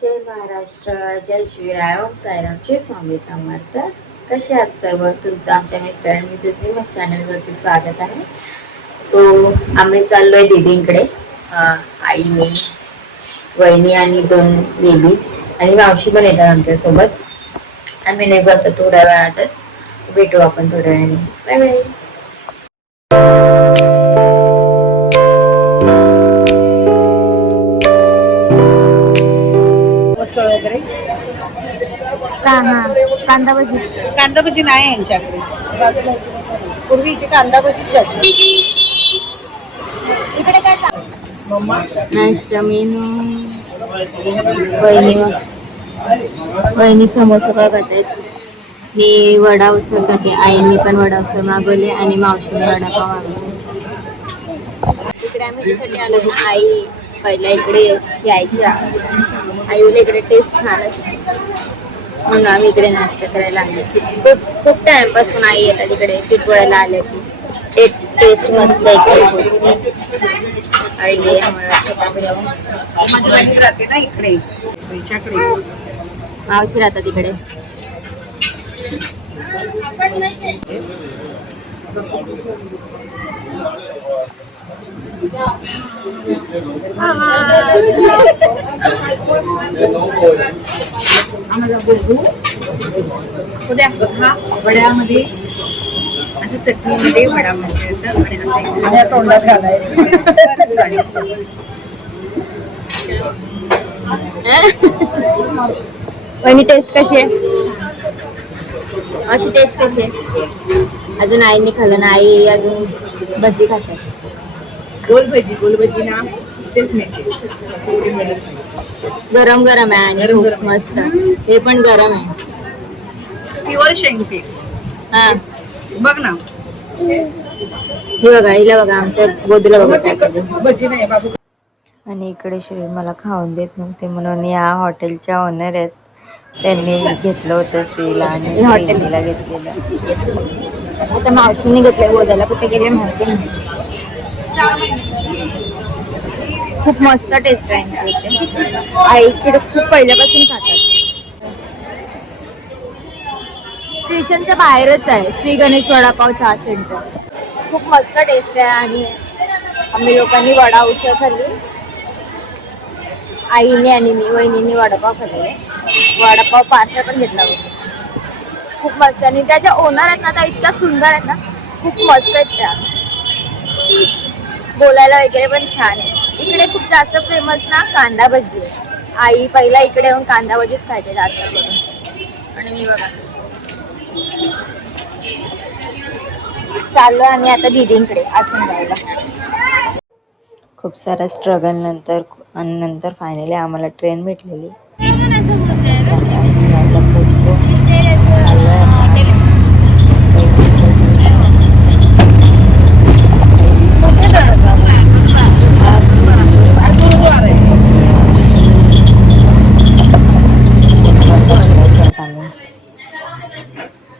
जय महाराष्ट्र, जय शिवराय, ओम साईराम, श्री स्वामी समर्थ. कसे आहात सर्व? तुमचं आमच्या मिस्टर आणि मिसेस निमक चॅनलवरती स्वागत आहे. सो आम्ही चाललोय दीदींकडे. आई, मी, वहिनी आणि 2 बेबीज आणि मावशी पण येतात आमच्यासोबत. आम्ही निघू आता थोड्या वेळातच. भेटू आपण थोड्या वेळाने. Bye bye. उसळ वगैरे कांदा भजी. कांदा भजी नाही यांच्याकडे. पूर्वी इथे कांदा भजीच जास्त. इकडे काय मम्मा नाश्ता मेनू. वहिनी वहिनी समोसा काय करतायत. मी वडा उसळ खाते. आईंनी पण वडा उसळ मागवले आणि मावशीने वडापाव मागवले. इकडे आम्ही त्यासाठी आलो ना. आई पहिल्या इकडे यायच्या. आई बोलले इकडे टेस्ट छान असते म्हणून आम्ही इकडे नाश्ता करायला आले. खूप टाइमपासून आई येतात इकडे. टिटवाळ्याला आले की एक टेस्ट मस्त आहे इकडे. माझी बहीण राहते ना इकडे हिच्याकडे. मावशी राहतात इकडे. उद्या हा वड्यामध्ये असं चटणीमध्ये वडा म्हणजे तोंडात घालायचं. पण टेस्ट कशी आहे? अशी टेस्ट कशी आहे? अजून आईने खाल्लं ना. आई अजून भजी खातात. गोलभजी ना तेच नाही. गरम गरम आहे आणि खूप मस्त. हे पण गरम आहे. प्युअर शेंगते. हा बघ ना. हे बघा, हिला बघा, आमच्या गोदूला बघा काय पाहिजे. भजी नाही बाबू. आणि इकडे श्री मला खाऊन देत नव्हते म्हणून या हॉटेलच्या ओनर आहेत. त्यांनी घेतलं होतं श्रीला आणि हॉटेलला घेतलेलं. आता मावशीने घेतलं. गोदाला कुठे गेले माहिती नाही. खूप मस्त टेस्ट आहे इथे. आई इकडे खूप पहिल्यापासून खातात. स्टेशनच्या बाहेरच आहे श्री गणेश वडापाव चहा सेंटर. खूप मस्त टेस्ट आहे आणि आम्ही लोकांनी वडा उसळ खाल्ली. आईने आणि मी वहिनीने वडापाव खाल्ले. वडापाव पार्सल पण घेतला होता. खूप मस्त. आणि त्याच्या ओनर आहेत ना त्या इतक्या सुंदर आहेत ना. खूप मस्त आहेत त्या. बोलायला वगैरे पण छान आहे. इकडे खूप जास्त फेमस ना कांदा भजी आहे. आई पहिला इकडे येऊन कांदा भजीच खायचे जास्त करून. आणि मी बघा चाललो आम्ही आता दीदींकडे असं जायला. खूप साऱ्या स्ट्रगल नंतर फायनली आम्हाला ट्रेन भेटलेली.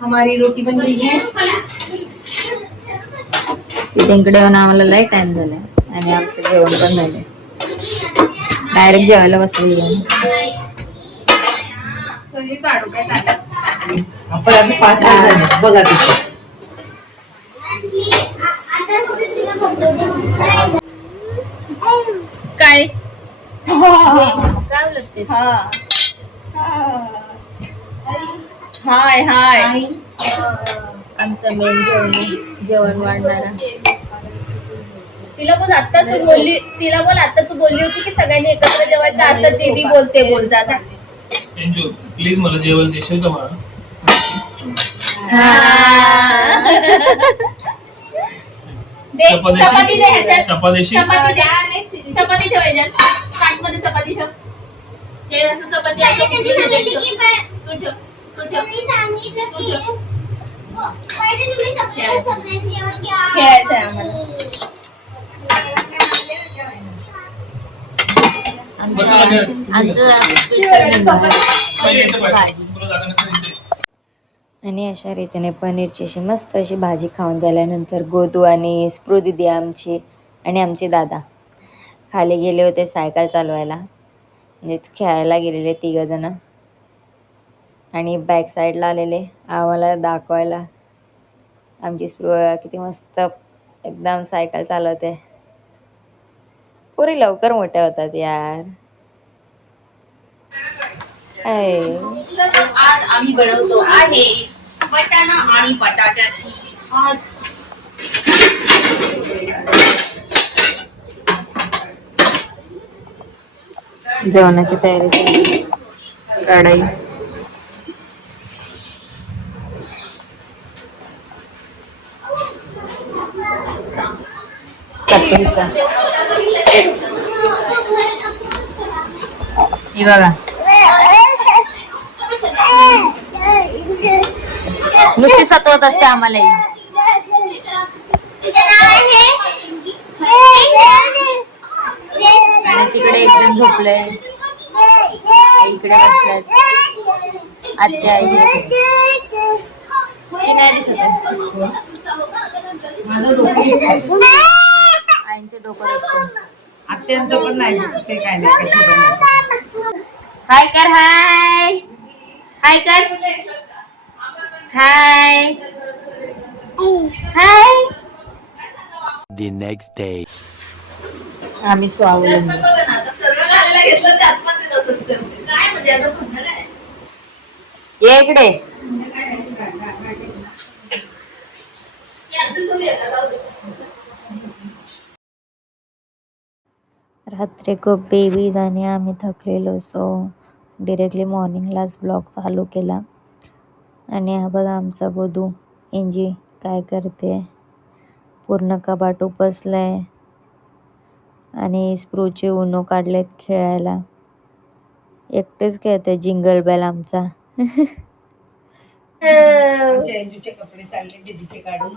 हमारी रोटी बन गई है. तिकडे येऊन आम्हाला लय टाइम झालाय आणि आमचं जेवण पण झालंय. डायरेक्ट जेवायला बसलेली. आपण आधी 5-6 झाले बघा तिथे. काय लागतेस? हाय हाय. आमचं मेन जेवण वाढणारा. तिला पण आता तू बोलली होती की सगळ्यांनी एकत्र जेवायचं. असं दीदी बोलतात. प्लीज मला जेवण देशील का मला? चपाती दे ह्याच्यात. चपाती चपाती ठेव ह्याच्यात. ताटमध्ये चपाती ठेव. हे असं चपाती खेळायचं आहे आम्हाला. आणि अशा रीतीने पनीरची अशी मस्त अशी भाजी खाऊन झाल्यानंतर गोदू आणि स्प्रू दिदी आमची आणि आमचे दादा खाली गेले होते सायकल चालवायला. म्हणजेच खेळायला गेलेले 3 जण आणि बॅक साईडला आलेले आम्हाला दाखवायला. आमची स्पृहा किती मस्त एकदम सायकल चालवते. पुरी लवकर मोठ्या होतात यार. आज आम्ही बनवतो आहे बटाणा आणि बटाट्याची भाजी. जेवणाची तयारी झाली. कढई कत्रीचा हे बघा नुसती सतवत असते आम्हाला ही. आणि तिकडे एकदम झोपले, इकडे बसल्यात आत्या आई. आईंचं डोकं असतं. आत्यांचं पण नाही ते काय नाही हाय कर, हाय हाय कर, हाय हाय. The next day. आम्ही स्वावलंबी. ये इकडे. रात्री खूप बेबीज आणि आम्ही थकलेलो, सो डिरेक्टली मॉर्निंगलाच ब्लॉग चालू केला. आणि हा बघा आमचा गोदू इंजी काय करते. पूर्ण कबाट उपसलंय आणि स्प्रूचे उनो काढलेत खेळायला. एकटेच खेळते जिंगल बेल आमचा. एंजूचे कपडे चालले दीदीचे काढून.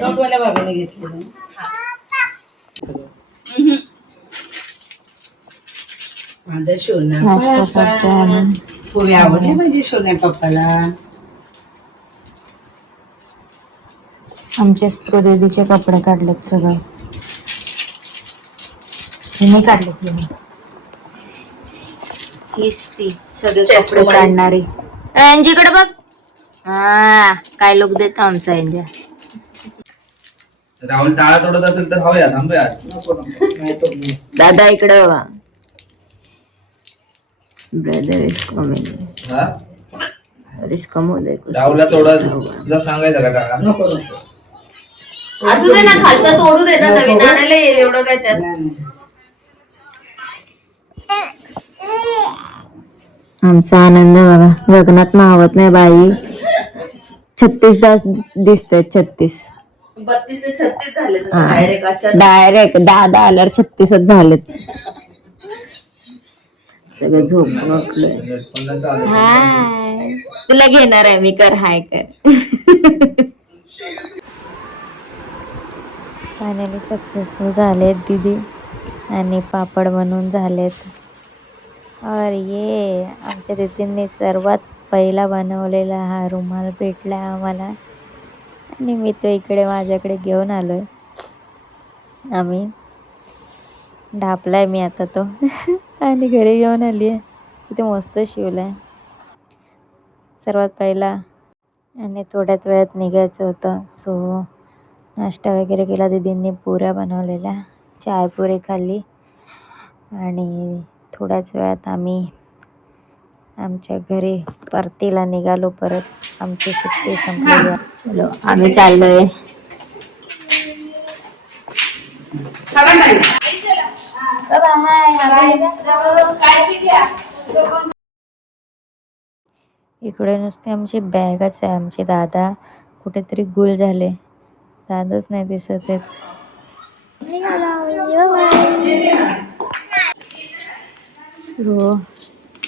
दोनवाल्या बाबाने घेतले. माझा सोना पुढे आवडले म्हणजे सोन्या पप्पाला. आमच्या स्प्रूदीचे कपडे काढलेत सगळं. हिने काढलेत हिने. हीच ती सगळे कपडे काढणारी. एंजीकडे बघ. हा काय लोक देतो आमचा एंजा. राहुल टाळा तोडत असेल तर हवया थांबूया. दादा इकडे बघा. Brother is coming. राहुलला तोडत तुला सांगायचं का काका? नको असू दे ना, खालचा तोडू दे ना, नवीन आणायला येईल एवढं काय त्यात. आमचा आनंद बघा गगनात मावत नाही बाई. 36 तास दिसतंय. 36 32 ते 36 झाले डायरेक्ट. डायरेक्ट 10 आल्यावर 36च झालेत. सगळं झोपून उठलोय. हाय तुला घेणार आहे मी. कर हाय कर. फायनली सक्सेसफुल झालेत दीदी आणि पापड बनवून झालेत. और ये आमच्या दीदींनी सर्वात पहिला बनवलेला हा रुमाल भेटला आम्हाला आणि मी तो इकडे माझ्याकडे घेऊन आलोय. आम्ही ढापलाय मी आता तो आणि घरी घेऊन आली आहे. किती मस्त शिवलाय सर्वात पहिला. आणि थोड्याच वेळात निघायचं होतं, सो नाश्ता वगैरे केला. दीदींनी पुऱ्या बनवलेल्या, चाय पुरी खाल्ली आणि थोड्याच वेळात आम्ही आमच्या घरी परतीला निघालो. परत आमची सुट्टी संपली. चलो आम्ही चाललोय. इकडे नुसते आमची बॅगच आहे. आमचे दादा कुठेतरी गुल झाले, दादाच नाही दिसत आहेत.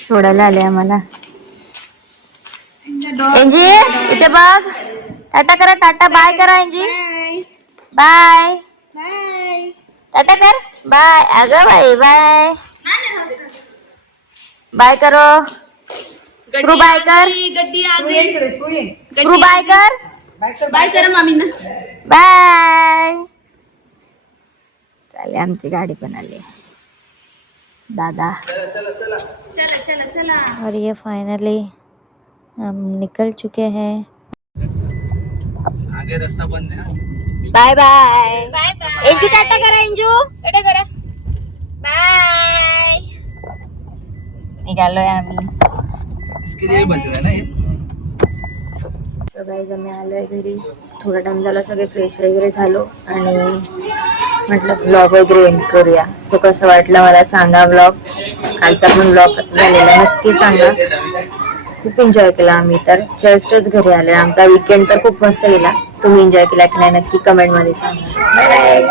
सोडायला आले आम्हाला. एंजी इथे बघ. टाटा करा. टाटा बाय करा एंजी. बाय टाटा कर. बाय. अगं बाय बाय बाय करो. स्क्रू बाय कर. गड्डी आ गई. स्क्रू बाय कर. बाय कर मामी ना. बाय. चालेल आमची गाडी पण आली दादा चला चला चला. और ये फाइनली हम निकल चुके हैं. आगे रस्ता बंद है. Bye bye. Bye bye. Anju टाटा करा एंजू. टाटा करा. बाय. निघालोय आम्ही. इसके लिए बच रहा है ना ये. तर गाईज आम्ही आलोय घरी. थोडा टाइम झाला सगळे फ्रेश वगैरे झालो आणि म्हटलं ब्लॉग वगैरे एंड करूया. सो कसं वाटलं मला सांगा. ब्लॉग कालचा पण ब्लॉग कसं झालेला नक्की सांगा. खूप एन्जॉय केला आम्ही तर. जस्टच घरी आलोय. आमचा वीकेंड तर खूप मस्त गेला. तुम्ही एन्जॉय केला की नाही नक्की कमेंट मध्ये सांगा. बाय.